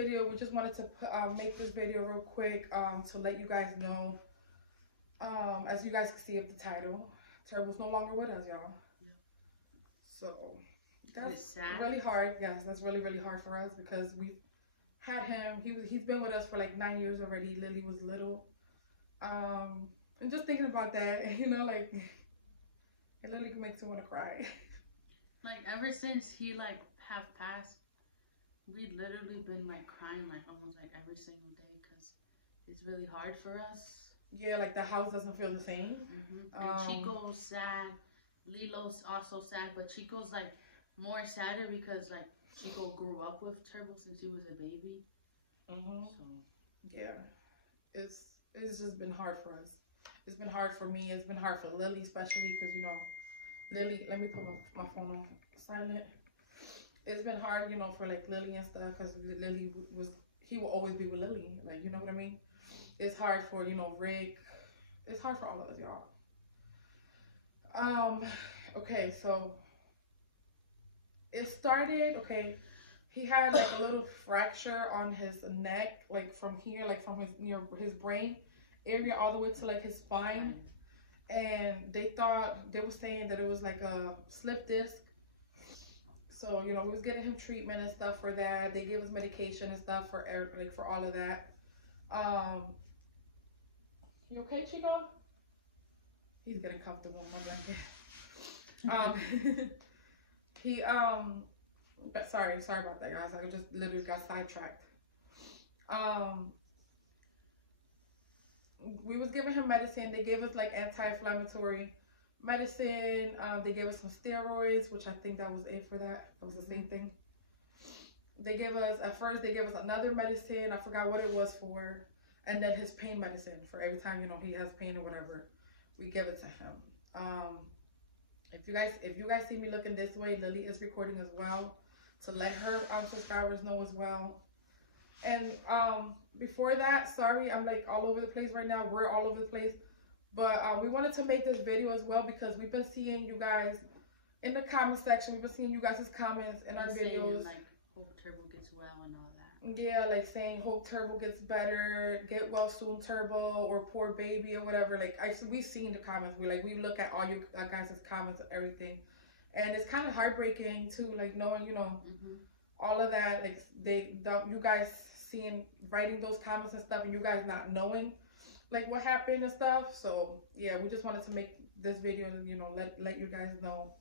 video. We just wanted to make this video real quick to let you guys know. As you guys can see of the title, Turbo's no longer with us, y'all. So that's really hard. Yes, that's really, really hard for us because we've had him. He's been with us for like 9 years already. Lily was little. And just thinking about that, you know, like, it literally makes me want to cry. Like, ever since he, like, have passed, we've literally been, like, crying, like, almost, like, every single day, because it's really hard for us. Yeah, like, the house doesn't feel the same. And Chico's sad. Lilo's also sad, but Chico's, like, more sadder because, like, Chico grew up with Turbo since he was a baby. So. Yeah. It's just been hard for us. It's been hard for me. It's been hard for Lily, especially because, you know, Lily, let me put my phone on silent. It's been hard, you know, for like Lily and stuff because Lily he will always be with Lily. Like, you know what I mean? It's hard for, you know, Rick. It's hard for all of us, y'all. Okay, so it started, okay, he had like a little fracture on his neck, like from here, like from his brain area all the way to like his spine. And they were saying that it was like a slip disc. So, you know, we was getting him treatment and stuff for that. They gave us medication and stuff for all of that. You okay, Chico? He's getting comfortable in my blanket. Sorry about that, guys. I just literally got sidetracked. We was giving him medicine. They gave us like anti-inflammatory medicine. They gave us some steroids, which I think that was it for that. That was the same thing. They gave us, at first they gave us another medicine. I forgot what it was for. And then his pain medicine for every time, you know, he has pain or whatever, we give it to him. If you guys see me looking this way, Lily is recording as well to let her subscribers know as well. And before that, sorry, I'm like all over the place right now. We're all over the place. But we wanted to make this video as well because we've been seeing you guys in the comment section. We've been seeing you guys' comments in our videos. Like, hope Turbo gets well and all that. Yeah, like saying hope Turbo gets better, get well soon Turbo, or poor baby or whatever. Like, we've seen the comments. We look at all you guys' comments and everything. And it's kind of heartbreaking too, like knowing, you know, all of that, like you guys writing those comments and stuff and you guys not knowing like what happened and stuff. So yeah, we just wanted to make this video to, you know, let you guys know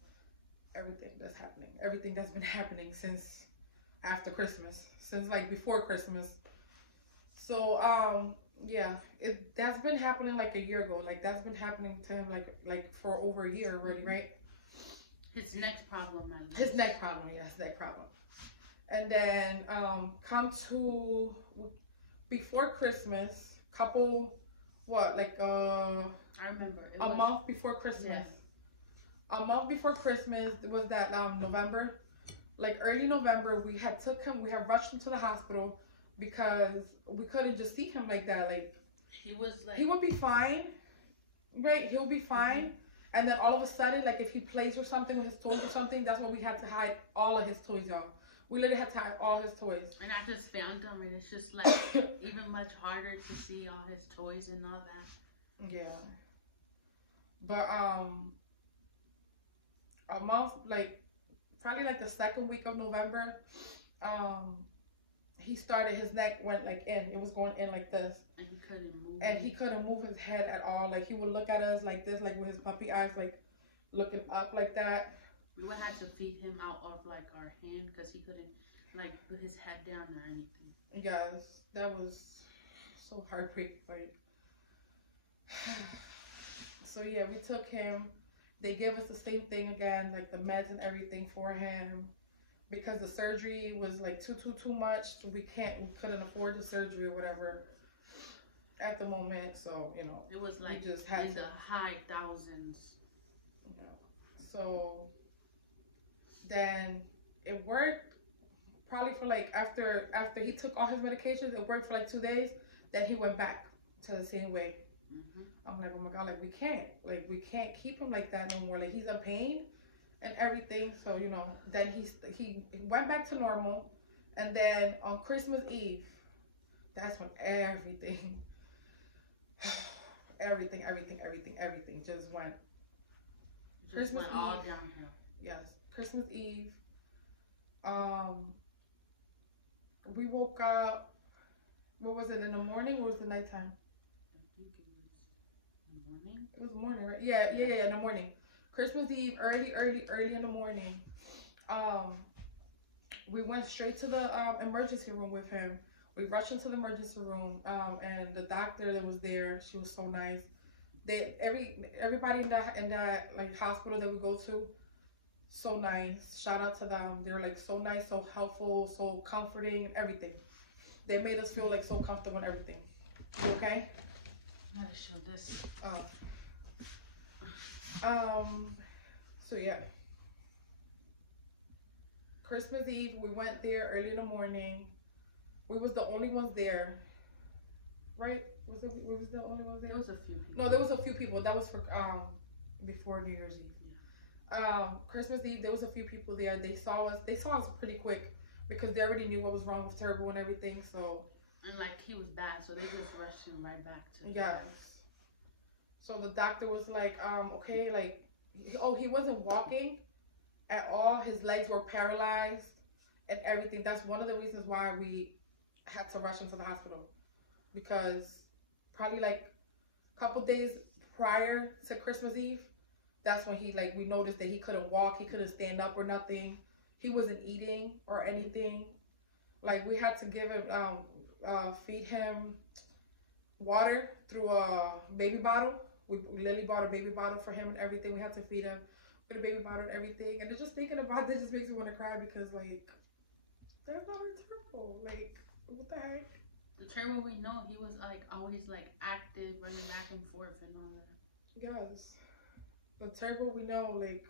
everything that's happening, everything that's been happening since after Christmas, since like before Christmas. So yeah, that's been happening like a year ago. Like that's been happening to him like for over a year already, right? His next problem, man. His neck problem, yes, neck problem. And then come to before Christmas, I remember a month before Christmas. Yes. A month before Christmas was that November, like early November. We had rushed him to the hospital because we couldn't just see him like that. Like he would be fine, right? He'll be fine. And then all of a sudden, like if he plays with something with his toys or something, that's why we had to hide all of his toys, y'all. We literally had to hide all his toys. And I just found them, and it's just like even much harder to see all his toys and all that. Yeah. But a month, like probably like the second week of November, his neck went like in. It was going in like this. And he couldn't move. And he couldn't move his head at all. Like he would look at us like this, like with his puppy eyes, like looking up like that. We would have to feed him out of like our hand because he couldn't like put his head down or anything. Yes, that was so heartbreaking. Like, so yeah, we took him. They gave us the same thing again, like the meds and everything for him, because the surgery was like too much. So we couldn't afford the surgery or whatever at the moment. So you know, it was like we just had in the high thousands. You know, so. Then it worked probably for like after he took all his medications, it worked for like 2 days. Then he went back to the same way. I'm like, oh my God, like we can't keep him like that no more. Like he's in pain and everything. So you know, then he went back to normal, And then on Christmas Eve, that's when everything just went. Christmas went all downhill. Yes, Christmas Eve. We woke up. What was it, in the morning or was it nighttime? I think it was morning. It was morning, right? Yeah, in the morning. Christmas Eve, early in the morning. We went straight to the emergency room with him. We rushed into the emergency room, and the doctor that was there, she was so nice. Everybody in that like hospital that we go to, so nice. Shout out to them. They're like so nice, so helpful, so comforting, and everything. They made us feel like so comfortable and everything. You okay? I gotta show this. So yeah. Christmas Eve, we went there early in the morning. We was the only ones there, right? Was the only ones there? There was a few people. No, there was a few people. That was for before New Year's Eve. Yeah. Christmas Eve, there was a few people there. They saw us pretty quick because they already knew what was wrong with Turbo and everything. So. And like he was bad, so they just rushed him right back to. Yes. So the doctor was like, okay, like, he wasn't walking at all. His legs were paralyzed and everything. That's one of the reasons why we had to rush him to the hospital, because probably like a couple days prior to Christmas Eve, that's when we noticed that he couldn't walk, he couldn't stand up or nothing. He wasn't eating or anything. Like, we had to give him, feed him water through a baby bottle. We literally bought a baby bottle for him and everything. We had to feed him with a baby bottle and everything. And just thinking about this just makes me want to cry, because like, that's not Turbo. Like, what the heck? The Turbo we know, he was like always like active, running back and forth and all that. Yes. The Turbo we know, like,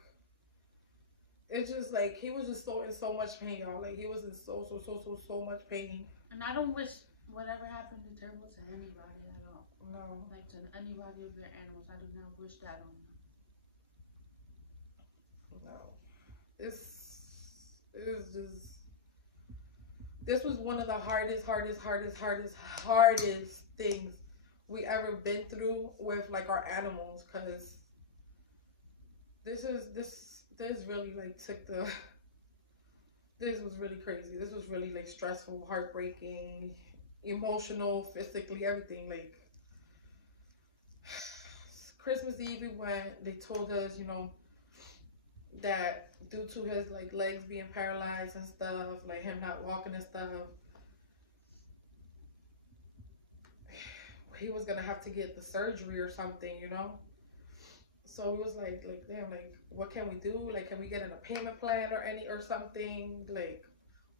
it's just like he was just in so much pain, y'all. Like, he was in so much pain. And I don't wish whatever happened to Turbo to anybody at all. No. Like, to anybody of their animals. I do not wish that on them. No. This was one of the hardest things we ever been through with like our animals, because this really like this was really crazy. This was really like stressful, heartbreaking, emotional, physically, everything. Like, Christmas Eve we went, they told us, that due to his like legs being paralyzed and stuff, like him not walking and stuff, he was gonna have to get the surgery or something, So we was like damn, like, what can we do? Like, can we get in a payment plan or something? Like,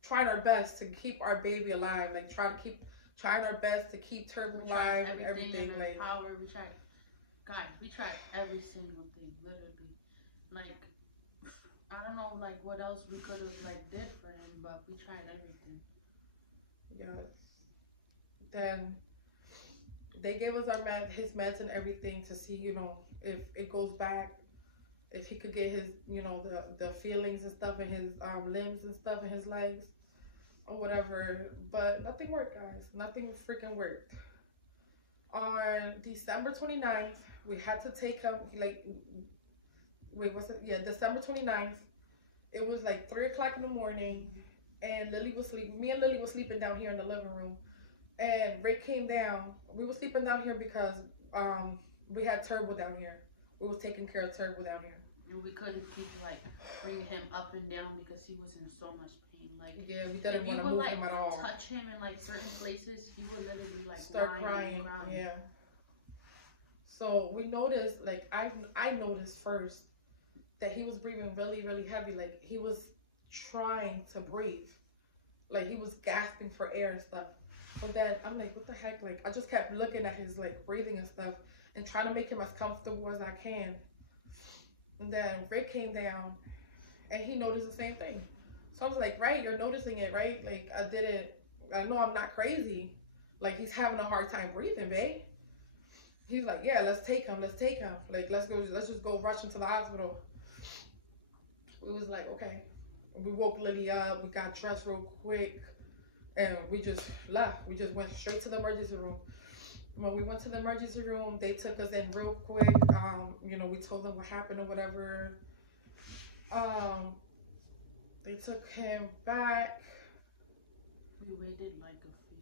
trying our best to keep our baby alive, like trying our best to keep Turbo alive and everything. Like, power, we tried, guys, we tried every single thing, literally. Like, I don't know, like, what else we could have, like, did for him, but we tried everything. Yes. Then they gave us his meds and everything to see, if it goes back, if he could get his, the feelings and stuff in his limbs and stuff in his legs or whatever. But nothing worked, guys. Nothing freaking worked. On December 29th, we had to take him, December 29th. It was like 3 o'clock in the morning, and Lily was sleeping. Me and Lily was sleeping down here in the living room, and Rick came down. We were sleeping down here because we had Turbo down here. We was taking care of Turbo down here. And we couldn't keep like bringing him up and down because he was in so much pain. Like, yeah, we didn't want to move him at all. Touch him in like certain places, he would literally like start crying. Yeah. So we noticed, like, I noticed first that he was breathing really, really heavy. Like, he was trying to breathe. Like, he was gasping for air and stuff. But then I'm like, what the heck? Like, I just kept looking at his like breathing and stuff and trying to make him as comfortable as I can. And then Rick came down and he noticed the same thing. So I was like, right, you're noticing it, right? Like, I know I'm not crazy. Like, he's having a hard time breathing, babe. He's like, yeah, let's take him. Like, let's just go rush him to the hospital. We was like, okay. We woke Lily up. We got dressed real quick. And we just left. We just went straight to the emergency room. When we went to the emergency room, they took us in real quick. You know, we told them what happened or whatever. They took him back. We waited like a few.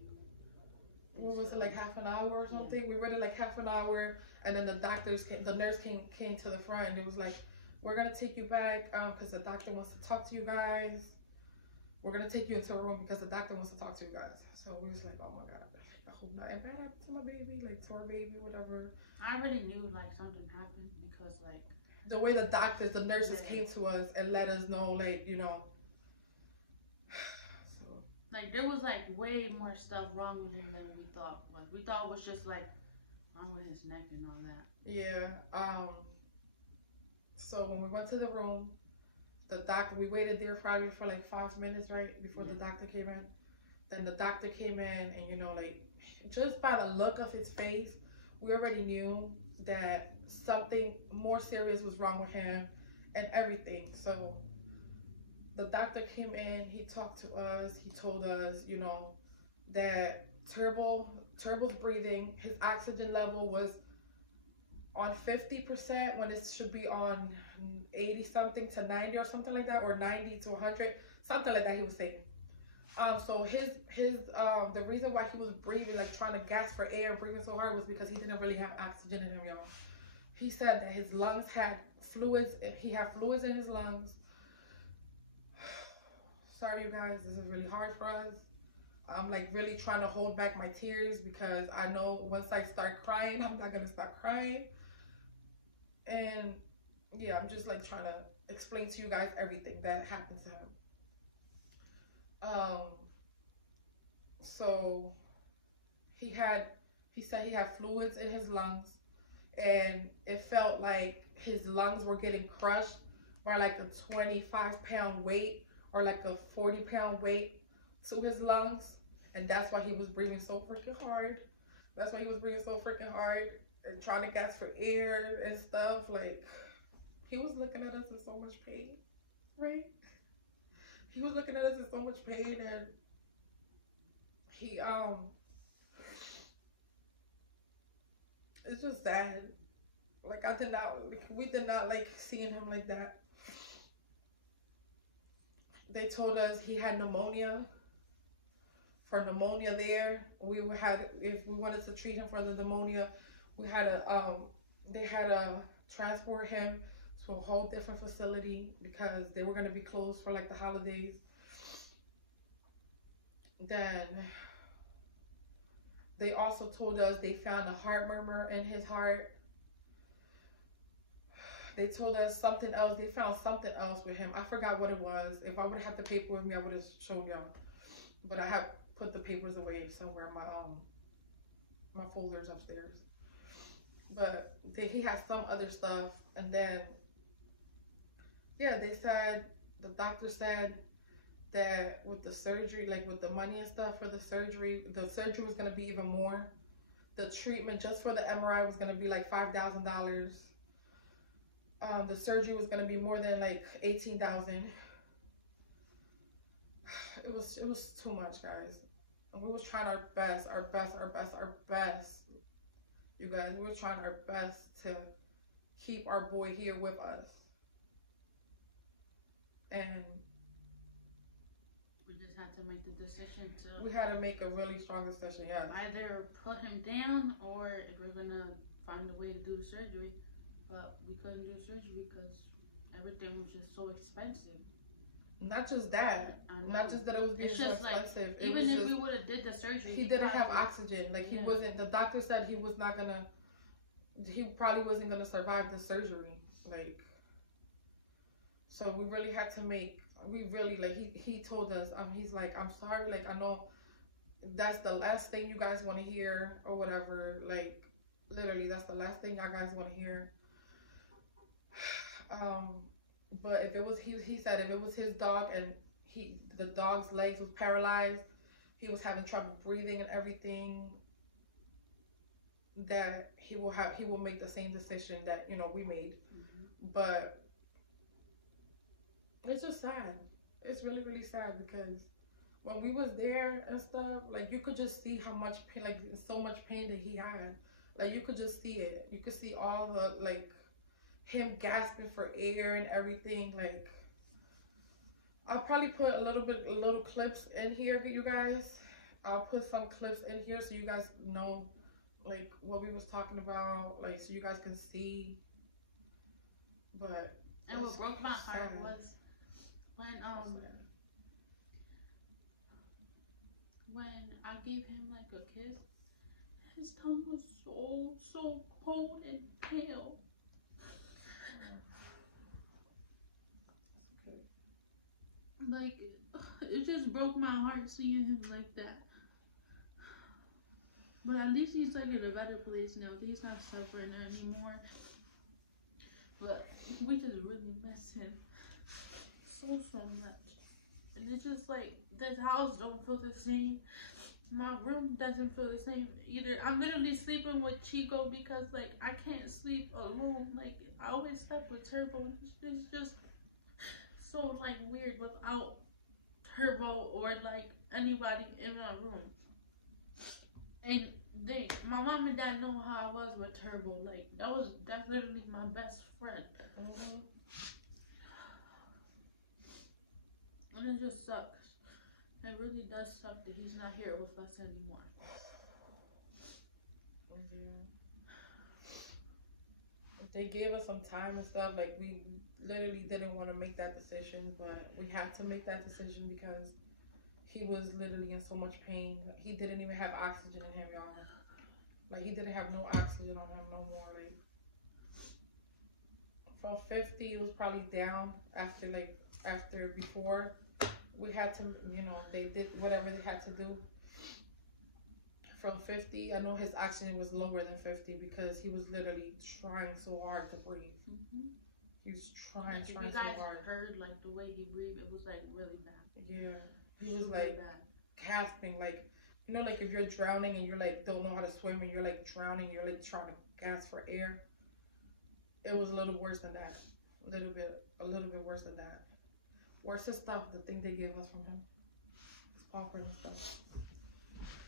What was it, like half an hour or something? Yeah. We waited like half an hour, and then the nurse came to the front, and it was like, "We're gonna take you back, because the doctor wants to talk to you guys. We're gonna take you into a room because the doctor wants to talk to you guys." So we was like, "Oh my god, I hope nothing bad happened to my baby, like to our baby, whatever." I already knew like something happened because like the way the nurses came to us and let us know, like, you know. So like there was like way more stuff wrong with him than we thought was. We thought it was just like wrong with his neck and all that. Yeah. So when we went to the room, the doctor, we waited there probably for like 5 minutes, right, before the doctor came in. Then the doctor came in, and you know, like, just by the look of his face, we already knew that something more serious was wrong with him and everything. So the doctor came in, he talked to us, he told us, you know, that Turbo's breathing, his oxygen level was on 50% when it should be on 80 something to 90 or something like that, or 90 to 100, something like that, he was saying. So the reason why he was breathing, like trying to gasp for air, breathing so hard, was because he didn't really have oxygen in him, y'all. He said that his lungs had fluids, he had fluids in his lungs. Sorry, you guys, this is really hard for us. I'm like really trying to hold back my tears because I know once I start crying, I'm not gonna stop crying. And yeah, I'm just like trying to explain to you guys everything that happened to him. So he said he had fluids in his lungs, and it felt like his lungs were getting crushed by like a 25-pound weight or like a 40-pound weight to his lungs. And that's why he was breathing so freaking hard. That's why he was breathing so freaking hard and trying to gasp for air and stuff. Like, he was looking at us in so much pain, right? He was looking at us in so much pain, and he, it's just sad. Like, we did not like seeing him like that. They told us he had pneumonia. For pneumonia there, if we wanted to treat him for the pneumonia, they had to transport him to a whole different facility because they were going to be closed for like the holidays. Then they also told us they found a heart murmur in his heart. They told us something else. They found something else with him. I forgot what it was. If I would have had the paper with me, I would have shown y'all. But I have put the papers away somewhere in my folders upstairs. But he had some other stuff, and then yeah, the doctor said that with the surgery, like with the money and stuff for the surgery was gonna be even more. The treatment just for the MRI was gonna be like $5,000. The surgery was gonna be more than like $18,000. It was too much, guys. And we was trying our best. You guys, we were trying our best to keep our boy here with us. And we just had to make the decision to... We had to make a really strong decision, yeah. Either put him down, or if we're going to find a way to do the surgery. But we couldn't do surgery because everything was just so expensive. Not just that. Not just that it was being so expensive. Like, even if we would have did the surgery, he didn't have oxygen. Like, he wasn't. The doctor said he was not gonna. He probably wasn't gonna survive the surgery. Like, so we really had to make. We really like. He told us. He's like, I'm sorry. Like, I know that's the last thing you guys want to hear or whatever. Like, literally, that's the last thing y'all guys want to hear. But if it was, he said if it was his dog and the dog's legs was paralyzed, he was having trouble breathing and everything, that he will make the same decision that, you know, we made. Mm-hmm. But it's just sad. It's really, really sad because when we was there and stuff, like you could just see how much pain, like so much pain that he had. Like you could just see it. You could see all the like him gasping for air and everything. Like I'll probably put little clips in here, you guys. I'll put some clips in here so you guys know like what we was talking about, like so you guys can see. But and what broke my heart was when I gave him like a kiss, his tongue was so cold and pale. Okay. Like it just broke my heart seeing him like that. But at least he's like in a better place now. He's not suffering anymore. But we just really miss him so much. And it's just like this house don't feel the same. My room doesn't feel the same either. I'm literally sleeping with Chico because like I can't sleep alone. Like I always slept with Turbo. It's just so like weird without Turbo or like anybody in my room. And my mom and dad know how I was with Turbo. Like that's literally my best friend. Mm-hmm. And it just sucks. It really does suck that he's not here with us anymore. Yeah. They gave us some time and stuff. Like we literally didn't want to make that decision, but we had to make that decision because he was literally in so much pain. He didn't even have oxygen in him, y'all. Like he didn't have no oxygen on him no more. Like from 50, it was probably down after before. We had to, you know, they did whatever they had to do. From 50, I know his oxygen was lower than 50 because he was literally trying so hard to breathe. Mm-hmm. He was trying so hard. If you guys heard like the way he breathed, it was like really bad. Yeah, he was like gasping, like you know, like if you're drowning and you're like don't know how to swim and you're like drowning, you're like trying to gasp for air. It was a little worse than that. A little bit worse than that. Worse than stuff, the thing they gave us from him. It's awkward and stuff.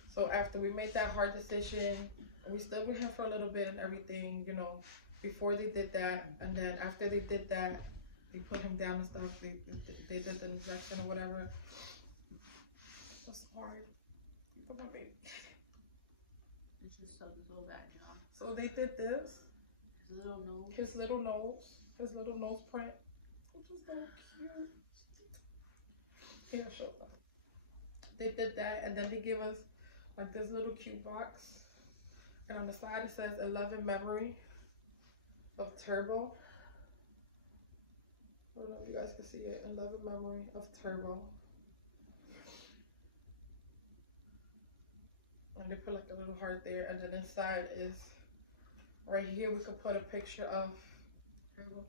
So after we made that hard decision, we stayed with him for a little bit and everything, you know, before they did that. And then after they did that, they put him down and stuff. They did the injection or whatever. It was hard. For my baby. It just sucked so bad, y'all. So they did this. His little nose. His little nose print. Which was so cute. Here, show them. They did that, and then they gave us like this little cute box, and on the side it says 11 memory of Turbo. I don't know if you guys can see it. 11 memory of Turbo. And they put like a little heart there, and then inside is right here. We could put a picture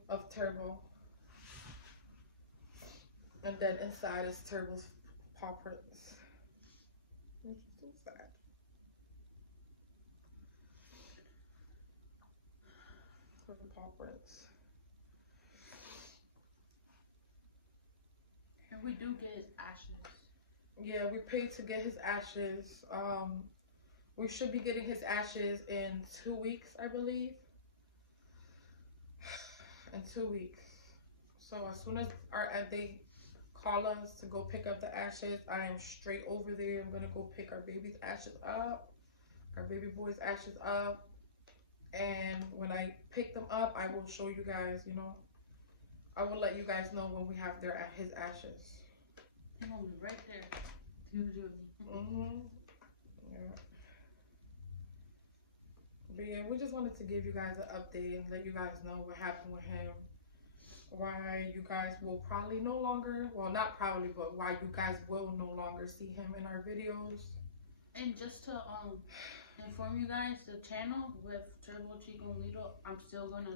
of Turbo. And then inside is Turbo's paw prints. Which is so sad. For the paw prints. And we do get his ashes. Yeah, we paid to get his ashes. We should be getting his ashes in 2 weeks, I believe. In 2 weeks. So as soon as they call us to go pick up the ashes, I am straight over there. I'm gonna go pick our baby's ashes up, our baby boy's ashes up, and when I pick them up, I will show you guys. You know, I will let you guys know when we have his ashes. I'm gonna be right there. Yeah. But yeah, we just wanted to give you guys an update and let you guys know what happened with him. Why you guys will probably no longer, well not probably, but why you guys will no longer see him in our videos. And just to inform you guys, the channel with Turbo, Chico, and Lilo, I'm still gonna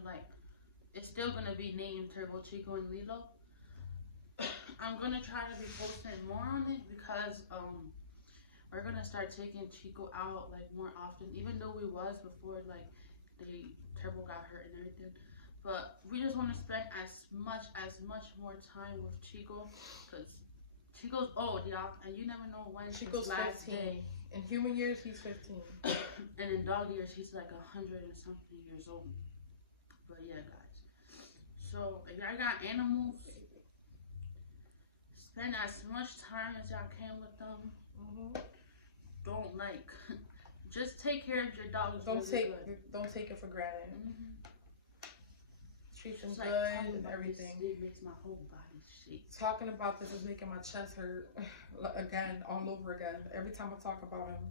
it's still gonna be named Turbo, Chico, and Lilo. I'm gonna try to be posting more on it because we're gonna start taking Chico out like more often, even though we was before like Turbo got hurt and everything. But we just want to spend as much more time with Chico, because She goes old, y'all, and you never know when She his goes last 15. day. In human years, he's 15. And in dog years, he's like 100 and something years old. But yeah, guys. So if y'all got animals, spend as much time as y'all can with them. Don't like, just take care of your dogs. Don't take it for granted. Treat them like good and everything. It makes my whole body shake. Talking about this is making my chest hurt again, all over again. Every time I talk about him.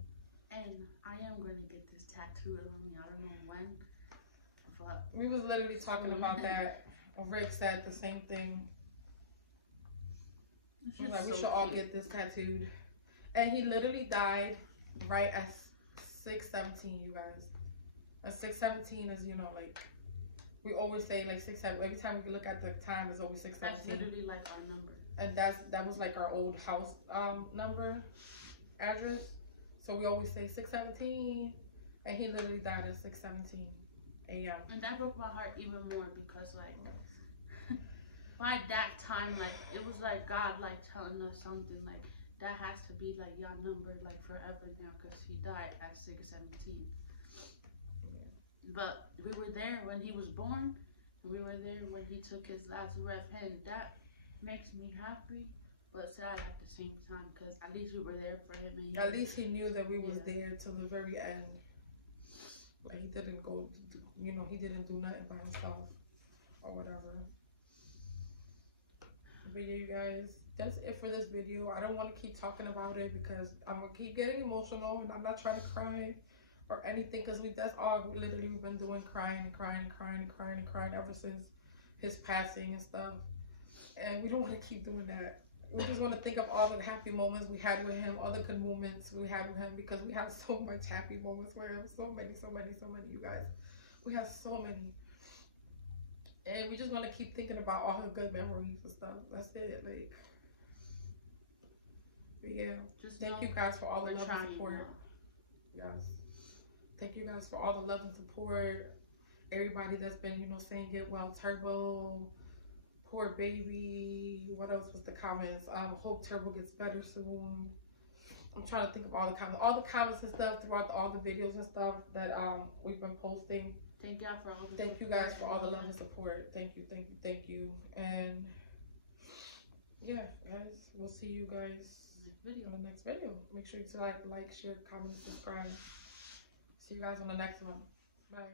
And I am going to get this tattooed on me. I don't know when. But we was literally talking about that. Rick said the same thing. He was like, we should all get this tattooed. And he literally died right at 6:17, you guys. At 6:17 is, you know, like, we always say like 6:17. Every time we look at the time, it's always 6:17. That's literally like our number. And that was like our old house number, address. So we always say 6:17. And he literally died at 6:17 a.m. And that broke my heart even more because like by that time, like it was like God like telling us something like that has to be like your number like forever now because he died at 6:17. But we were there when he was born. We were there when he took his last breath, and that makes me happy but sad at the same time because at least we were there for him. And at least he knew that we was there till the very end. Like he didn't go, you know, he didn't do nothing by himself or whatever. But yeah, you guys, that's it for this video. I don't want to keep talking about it because I'm gonna keep getting emotional, and I'm not trying to cry or anything because that's all literally we've been doing, crying ever since his passing and stuff. And we don't want to keep doing that. We just want to think of all the happy moments we had with him, all the good moments we had with him, because we have so much happy moments with him. So many, you guys. We have so many. And we just want to keep thinking about all the good memories and stuff. That's it. Like, but yeah. Just thank you guys for all the love and support. Yes. Thank you guys for all the love and support. Everybody that's been, you know, saying get well, Turbo, poor baby. What else was the comments? Hope Turbo gets better soon. I'm trying to think of all the comments and stuff throughout all the videos and stuff that we've been posting. Thank y'all for all the Thank you guys for all the love and support. Thank you. And yeah, guys, we'll see you guys in the next video. Make sure you like, share, comment, and subscribe. See you guys on the next one. Bye.